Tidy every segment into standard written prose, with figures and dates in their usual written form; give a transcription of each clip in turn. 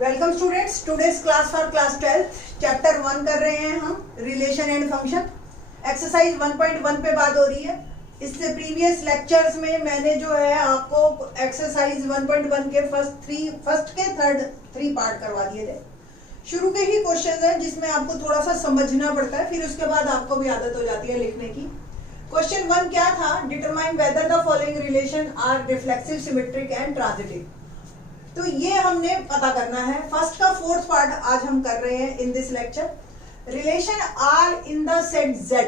Welcome students, today's class for class 12 chapter 1 कर रहे हैं हम, रिलेशन एंड फंक्शन। एक्सरसाइज 1.1 पे बात हो रही है। इससे प्रीवियस लेक्चर्स में मैंने जो है आपको एक्सरसाइज 1.1 के फर्स्ट के थर्ड 3 पार्ट करवा दिए थे। शुरू के ही क्वेश्चन है जिसमें आपको थोड़ा सा समझना पड़ता है, फिर उसके बाद आपको भी आदत हो जाती है लिखने की। क्वेश्चन 1 क्या था? Determine whether the following relation are reflexive, symmetric and transitive. तो ये हमने पता करना है। फर्स्ट का 4th पार्ट आज हम कर रहे हैं in this lecture. Relation R in the set z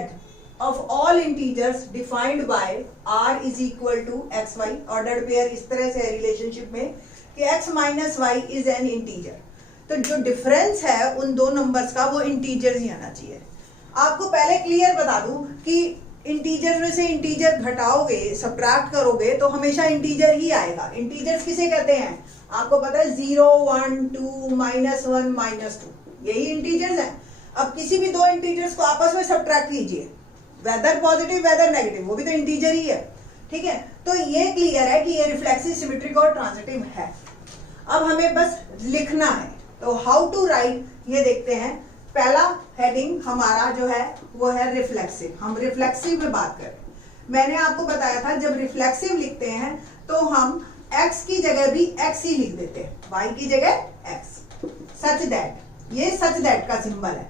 of all integers defined by r is equal to x y. Ordered pair इस तरह से है रिलेशनशिप में कि x minus y is an integer. तो जो डिफरेंस है उन दो नंबर्स का वो इंटीजर ही आना चाहिए। आपको पहले क्लियर बता दूं कि इंटीजर में से इंटीजर घटाओगे, सब्ट्रैक्ट करोगे तो हमेशा इंटीजर ही आएगा। इंटीजर्स किसे कहते हैं? आपको पता है 0, 1, 2, -1, -2, यही इंटीजर्स हैं। अब किसी भी दो इंटीजर्स को आपस में सब्ट्रैक्ट कीजिए, वेदर पॉजिटिव वेदर नेगेटिव, वो भी तो इंटीजर ही है। ठीक है, तो ये क्लियर है कि ये रिफ्लेक्सिव, सिमेट्रिक और ट्रांजिटिव है। अब हमें बस लिखना है, तो हाउ टू राइट ये देखते हैं। पहला हेडिंग हमारा जो है वो है रिफ्लेक्सिव। हम रिफ्लेक्सिव में बात करें। मैंने आपको बताया था जब रिफ्लेक्सिव लिखते हैं तो हम x की जगह भी x ही लिख देते हैं, y की जगह x। सच दैट, ये सच दैट का सिंबल है,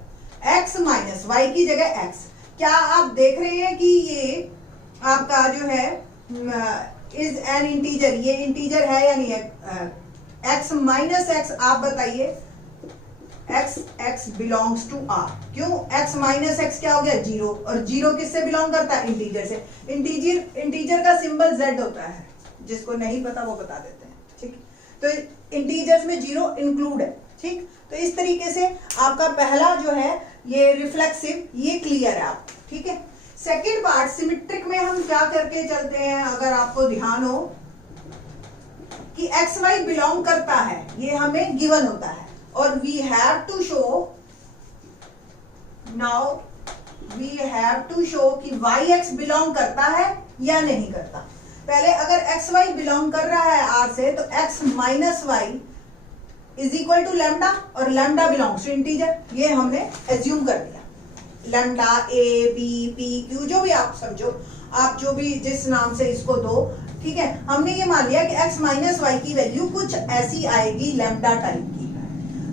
x माइनस वाई की जगह x। क्या आप देख रहे हैं कि ये आपका जो है इज एन इंटीजर, ये इंटीजर है या नहीं है? x माइनस x, आप बताइए। x belongs to r। क्यों? x माइनस x क्या हो गया? 0। और 0 किससे बिलोंग करता है? इंटीजर से। इंटीजर का सिंबल z होता है, जिसको नहीं पता वो बता देते हैं। ठीक, तो इंटीजर्स में 0 इंक्लूड है। ठीक, तो इस तरीके से आपका पहला जो है ये रिफ्लेक्सिव, ये क्लियर है आपको। ठीक है, सेकेंड पार्ट सिमेट्रिक में हम क्या करके चलते हैं, अगर आपको ध्यान हो कि एक्स वाई बिलोंग करता है, ये हमें गिवन होता है और we have to show, now we have to show कि वाई एक्स बिलोंग करता है या नहीं करता। पहले अगर एक्स वाई बिलोंग कर रहा है आर से तो x minus y is equal to lambda, और लैम्डा बिलोंग्स टू इंटीजर, ये हमने एज्यूम कर दिया। Lambda a b p q जो भी आप समझो, आप जो भी जिस नाम से इसको दो। ठीक है, हमने ये मान लिया कि एक्स माइनस वाई की वैल्यू कुछ ऐसी आएगी लैम्डा टाइप की।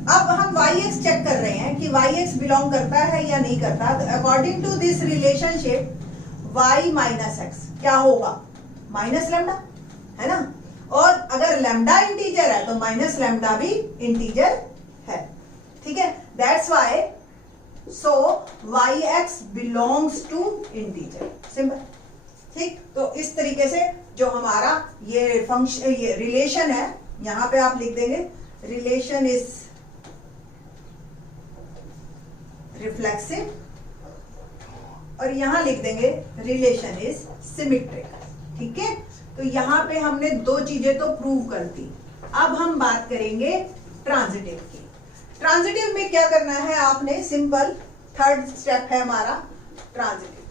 अब हम वाई एक्स चेक कर रहे हैं कि वाई एक्स बिलोंग करता है या नहीं करता। तो according to this relationship y minus x क्या होगा? माइनस लैम्डा, है ना। और अगर लैम्डा इंटीजर है तो माइनस लैम्डा भी इंटीजर है। ठीक है, that's why so y x belongs to integer, simple. ठीक, तो इस तरीके से जो हमारा ये फंक्शन, ये रिलेशन है, यहां पे आप लिख देंगे रिलेशन इज रिफ्लेक्सिव, और यहां लिख देंगे रिलेशन इज सिमेट्रिक। ठीक है, तो यहां पे हमने दो चीजें तो प्रूव कर दी। अब हम बात करेंगे ट्रांजिटिव की। ट्रांजिटिव में क्या करना है आपने? सिंपल, थर्ड स्टेप है हमारा ट्रांजिटिव।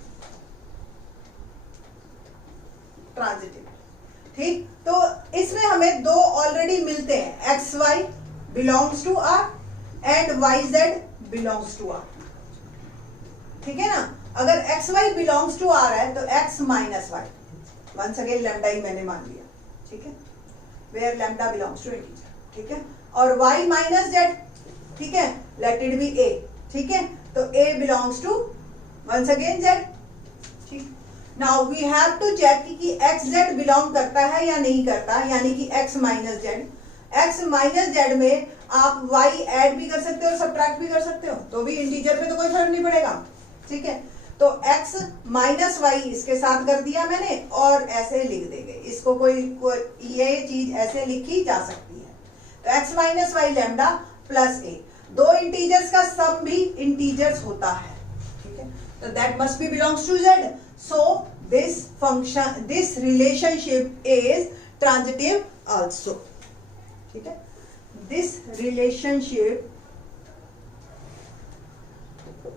ठीक, तो इसमें हमें दो ऑलरेडी मिलते हैं, x y belongs to R and y z belongs to R. ठीक है ना, अगर x y belongs to R है तो x minus y, once again lambda ही मैंने मान लिया। ठीक है, where lambda belongs to integer. ठीक है, और y माइनस जेड, ठीक है, लेट इट बी a। ठीक है, तो a belongs to once again z। ठीक, now we have to check कि x z बिलोंग करता है या नहीं करता, यानी कि x minus z. x minus z में आप y ऐड भी कर सकते हो और सब्ट्रैक्ट भी कर सकते हो, तो भी इंटीजर पे तो कोई फर्क नहीं पड़ेगा। ठीक है, तो x माइनस वाई इसके साथ कर दिया मैंने और ऐसे लिख देंगे इसको, कोई ये चीज ऐसे लिखी जा सकती है। तो x minus y lambda plus a, दो इंटीजर्स का सम भी इंटीजर्स होता है। ठीक है, तो that must be belongs to z। So this function, this relationship is transitive also. ठीक है, this relationship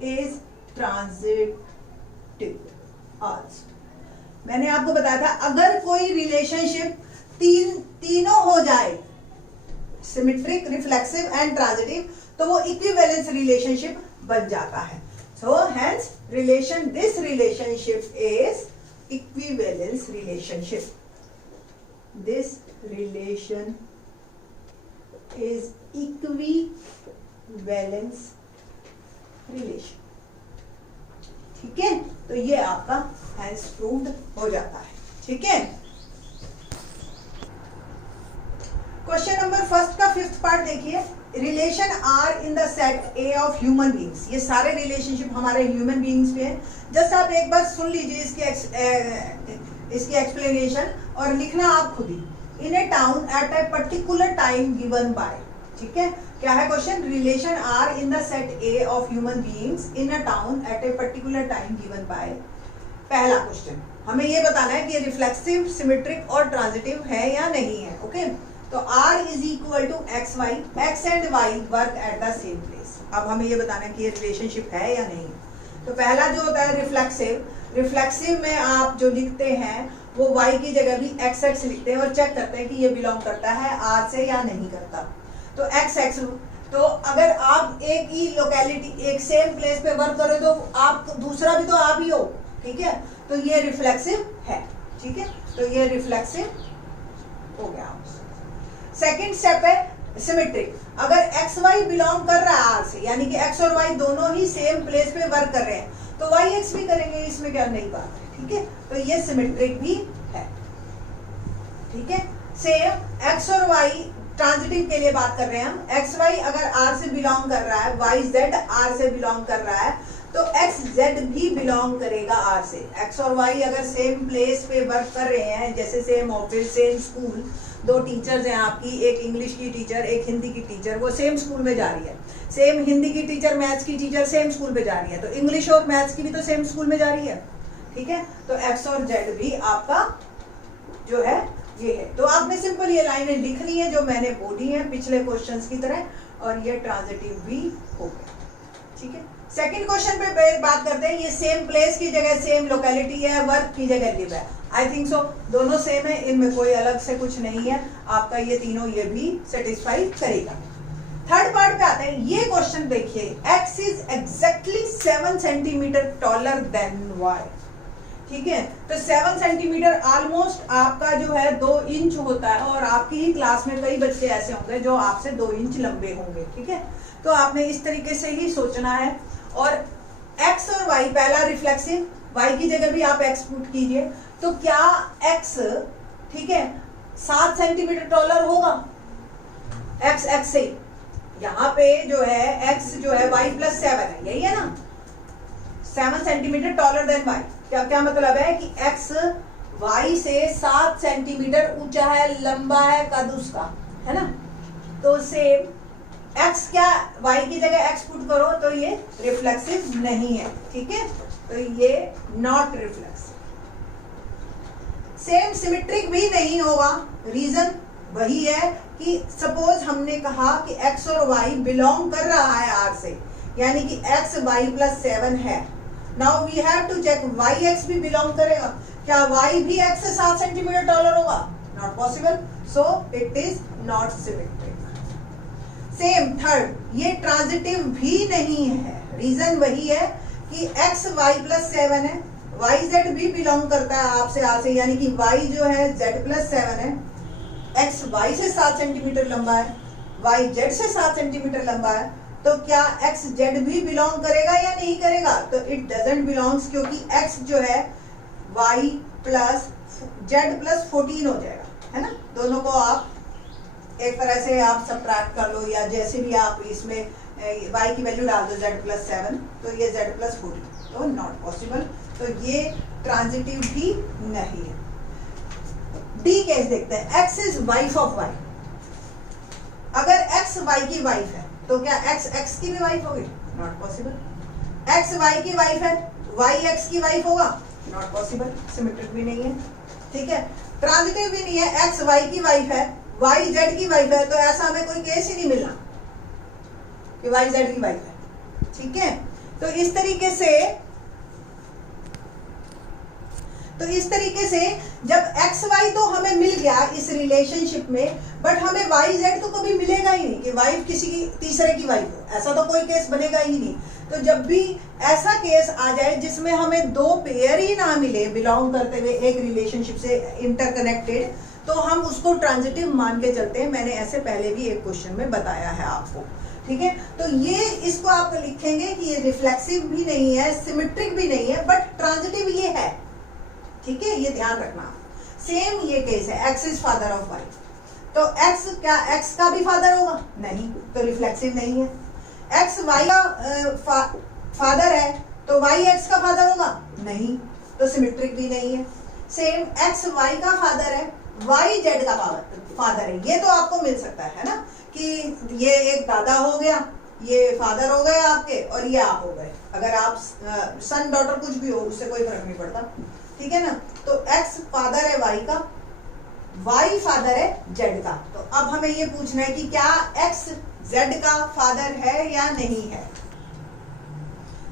is transitive also. मैंने आपको बताया था अगर कोई रिलेशनशिप तीनों हो जाए, सिमेट्रिक, रिफ्लेक्सिव एंड ट्रांजिटिव, तो वो इक्विवेलेंस रिलेशनशिप बन जाता है. So hence relation, this relationship is equivalence relationship. This relation is equivalence relation. ठीक है, तो ये आपका हेंस प्रूव्ड हो जाता है. ठीक है. क्वेश्चन नंबर फर्स्ट का 5th पार्ट देखिए. Relation R in the set A of human beings. ये सारे रिलेशनशिप हमारे ह्यूमन बींग्स पे हैं. जस्ट आप एक बार सुन लीजिए इसकी एक्सप्लेनेशन और लिखना आप खुद ही. In a town at a particular time given by. ठीक है, क्या है question? Relation R in the set A of human beings in a town at a particular time given by. पहला क्वेश्चन हमें ये बताना है कि रिफ्लेक्सिव, सिमेट्रिक और ट्रांजिटिव है या नहीं है. ओके, तो R is equal to x y, x and y work at the same place. अब हमें ये बताना है कि ये रिलेशनशिप है या नहीं. तो पहला जो होता है रिफ्लेक्सिव, रिफ्लेक्सिव में आप जो लिखते हैं वो y की जगह भी एक्स एक्स लिखते हैं और चेक करते हैं कि ये बिलोंग करता है R से या नहीं करता. तो एक्स एक्स, तो अगर आप एक ही लोकेलिटी, एक सेम प्लेस पे वर्क करो तो आप दूसरा भी तो आप ही हो. ठीक है, तो ये रिफ्लेक्सिव है. ठीक है, तो ये रिफ्लेक्सिव हो गया. सेकंड स्टेप है सिमेट्रिक. अगर एक्स वाई बिलोंग कर रहा है आर से, यानी कि एक्स और वाई दोनों ही सेम प्लेस पे वर्क कर रहे हैं, तो वाई एक्स भी करेंगे, इसमें क्या नई बात है. ठीक है, तो ये सिमेट्रिक भी है. ठीक है, सेम एक्स और वाई ट्रांजिटिव के लिए बात कर रहे हैं हम. एक्स वाई अगर आर से बिलोंग कर रहा है, वाई जेड आर से बिलोंग कर रहा है, तो एक्स जेड भी बिलोंग करेगा आर से. एक्स और वाई अगर सेम प्लेस पे वर्क कर रहे हैं, जैसे सेम ऑफिस, सेम स्कूल, दो टीचर्स हैं आपकी, एक इंग्लिश की टीचर, एक हिंदी की टीचर, वो सेम स्कूल में जा रही है. सेम हिंदी की टीचर, मैथ्स की टीचर सेम स्कूल में जा रही है, तो इंग्लिश और मैथ्स की भी तो सेम स्कूल में जा रही है. ठीक है, तो एक्स और जेड भी आपका जो है ये है. तो आपने सिंपल ये लाइनें लिखनी है जो मैंने बोली हैं पिछले क्वेश्चंस की तरह, और ये ट्रांजिटिव भी हो गया. ठीक है, सेकंड क्वेश्चन पे बात करते हैं. ये सेम प्लेस की जगह सेम लोकेलिटी है, वर्क की जगह लिव है. आई थिंक सो दोनों सेम है, इनमें कोई अलग से कुछ नहीं है. आपका ये तीनों ये भी सेटिस्फाई करेगा. थर्ड पार्ट पे आते हैं. ये क्वेश्चन देखिए, x is exactly 7 centimetre taller than y. ठीक है, तो 7 सेंटीमीटर ऑलमोस्ट आपका जो है 2 इंच होता है, और आपकी ही क्लास में कई बच्चे ऐसे होंगे जो आपसे 2 इंच लंबे होंगे. ठीक है, तो आपने इस तरीके से ही सोचना है. और x और y, पहला रिफ्लेक्सिव, y की जगह भी आप x पुट कीजिए, तो क्या x, ठीक है, 7 सेंटीमीटर टॉलर होगा x से. यहाँ पे जो है x जो है y प्लस 7 है, यही है ना. 7 सेंटीमीटर टॉलर देन y. क्या क्या मतलब है कि x y से 7 सेंटीमीटर ऊंचा है, लंबा है, कद उसका है ना. तो सेम x, क्या y की जगह x पुट करो तो ये रिफ्लेक्सिव नहीं है. ठीक है, तो ये नॉट रिफ्लेक्सिव. सेम सिमेट्रिक भी नहीं होगा. रीजन वही है कि सपोज हमने कहा कि x और y बिलोंग कर रहा है r से, यानी कि x y प्लस 7 है. Now we have to check y x भी बिलोंग करेगा. क्या y भी x से 7 सेंटीमीटर टॉलर होगा? Not possible. So it is not symmetric. Same third, ये ट्रांजिटिव भी नहीं है. रीजन वही है कि x y प्लस 7 है, y z भी बिलोंग करता है आपसे आर से, यानी कि y जो है z प्लस 7 है, x y से 7 सेंटीमीटर लंबा है, y z से 7 सेंटीमीटर लंबा है. तो क्या x z भी बिलोंग करेगा या नहीं करेगा? तो इट डजंट बिलोंग्स, क्योंकि x जो है y प्लस z प्लस 14 हो जाएगा, है ना. दोनों को आप एक तरह से आप सबट्रैक्ट कर लो, या जैसे भी आप इसमें y की वैल्यू डाल दो z प्लस 7, तो ये z प्लस 14, तो नॉट पॉसिबल. तो ये ट्रांजिटिव भी नहीं है. डी केस देखते हैं. x is wife of y. अगर x y की वाइफ है तो क्या x x की भी वाइफ होगी? Not possible. x y की वाइफ है, y x की वाइफ होगा? Not possible. सिमेट्रिक भी नहीं है. ठीक है, ट्रांजिटिव भी नहीं है. x y की वाइफ है, y z की वाइफ है, तो ऐसा हमें कोई केस ही नहीं मिलना कि y z की वाइफ है. ठीक है, तो इस तरीके से जब x y तो हमें मिल गया इस रिलेशनशिप में, बट हमें y z तो कभी मिलेगा कि वाइफ किसी की तीसरे की वाइफ हो, ऐसा तो कोई केस बनेगा ही नहीं। तो जब भी ऐसा केस आ जाए जिसमें हमें दो पेयर ही ना मिले बिलोंग करते हुए एक रिलेशनशिप से इंटरकनेक्टेड, तो हम उसको ट्रांजिटिव मान के चलते हैं। मैंने ऐसे पहले भी एक क्वेश्चन में बताया है आपको, ठीक है। तो ये इसको आप लिखेंगे कि ये रिफ्लेक्सिव भी नहीं है, सिमेट्रिक भी नहीं है, बट ट्रांजिटिव ये है, ठीक है, ये ध्यान रखना। सेम ये केस है, x is father of y, तो एक्स क्या एक्स का भी फादर होगा? नहीं, तो रिफ्लेक्सिव नहीं है। एक्स वाई का फादर है, तो वाई एक्स का फादर होगा? नहीं, तो सिमेट्रिक भी नहीं है। सेम एक्स वाई का फादर है, वाई जेड का फादर है। ये तो आपको मिल सकता है ना, कि ये एक दादा हो गया, ये फादर हो गए आपके, और ये आप हो गए। अगर आप सन डॉटर कुछ भी हो, उससे कोई फर्क नहीं पड़ता, ठीक है ना। तो एक्स फादर है वाई का, वाई फादर है जेड का। तो अब हमें ये पूछना है कि क्या एक्स जेड का फादर है या नहीं है।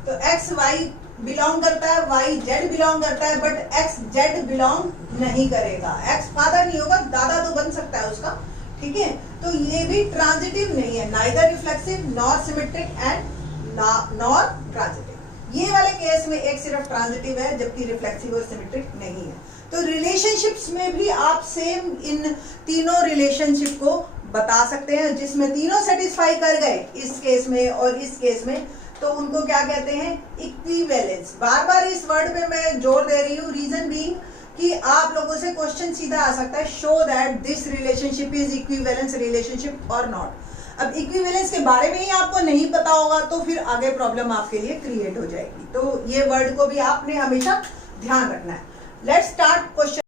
तो एक्स वाई बिलोंग करता है, वाई जेड बिलोंग करता है, बट एक्स जेड बिलोंग नहीं करेगा। एक्स फादर नहीं होगा, दादा तो बन सकता है उसका, ठीक है। तो ये भी ट्रांजिटिव नहीं है, neither reflexive nor symmetric and nor transitive. ये वाले केस में एक सिर्फ ट्रांजिटिव है, जबकि रिफ्लेक्सिव और सिमेट्रिक नहीं है। तो रिलेशनशिप्स में भी आप सेम इन तीनों रिलेशनशिप को बता सकते हैं, जिसमें तीनों सेटिस्फाई कर गए इस केस में और इस केस में, तो उनको क्या कहते हैं? इक्विवेलेंस। बार बार इस वर्ड पे मैं जोर दे रही हूँ, रीजन बीइंग कि आप लोगों से क्वेश्चन सीधा आ सकता है, show that this relationship is equivalence relationship और नॉट। अब इक्विवेलेंस के बारे में ही आपको नहीं पता होगा तो फिर आगे प्रॉब्लम आपके लिए क्रिएट हो जाएगी। तो ये वर्ड को भी आपने हमेशा ध्यान रखना है। Let's start question.